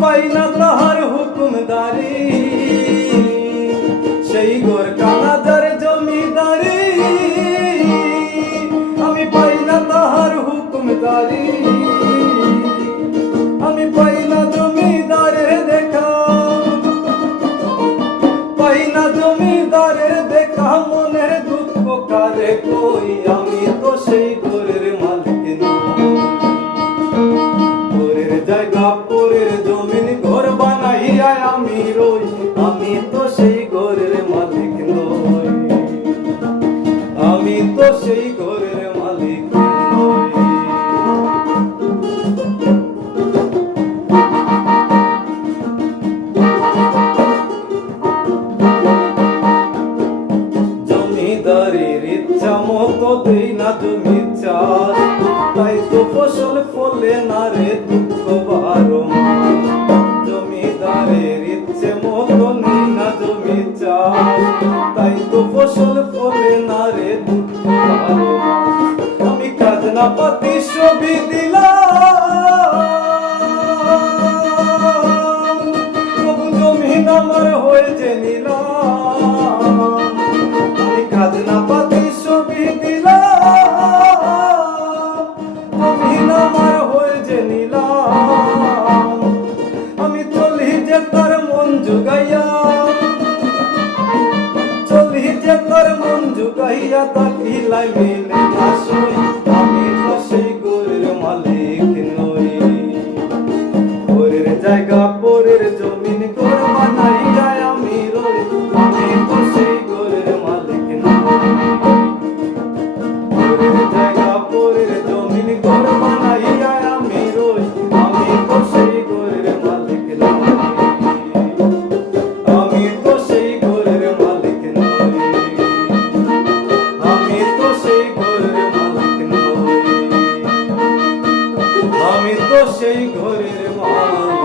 পাই না তাহার হুকুমদারি, সেই ঘর কানাদার জমিদারি। আমি পাই না তাহার হুকুমদারি, আমি পাই না জমিদারের দেখা, পাই না জমিদারের দেখা। মনের দুঃখ কারে কই, আমি তো সেই ঘরের মালিক নই। পরের জায়গা পরের জমিন ঘর বানাইয়া আমি রই, আমি তো সেই ঘরের মালিক নই, আমি তো সেই ঘরের মালিক নই। জমিদারের ইচ্ছা মতো দেই না জমি চাষ, তাই তো ফসল ফলে না রে দুঃখ বারো মাস। জমিদারের ইচ্ছে মতো নেই না জমি চাষ, তাই তো ফসল ফলে না রে দুঃখ বারো মাস। আমি খাজনা পাতি সবই দিলাম, তবু জমিন আমার হয়েছে নিলাম। আমি খাজনা পাতি সবই দিলাম, জমিন আমার হয়েছে নিলাম। আমি চলি যে তার মন জুগাইয়া, চলি যে তার মন জুগাইয়া, তাকিলাই মিলে না সই, আমি তো সেই ঘরের মালিক নই। পরের জায়গা পরের জমিন ঘর বানাইয়া আমি রই, আমি তো সেই ঘরের মালিক নই। পরের জায়গা পরের জমিন ঘর বানাইয়া আমি রই, আমি তো সেই ঘরের মালিক নই, আমি তো সেই ঘরের মালিক নই, আমি তো সেই ঘরের মালিক নই, আমি তো সেই ঘরের মালিক।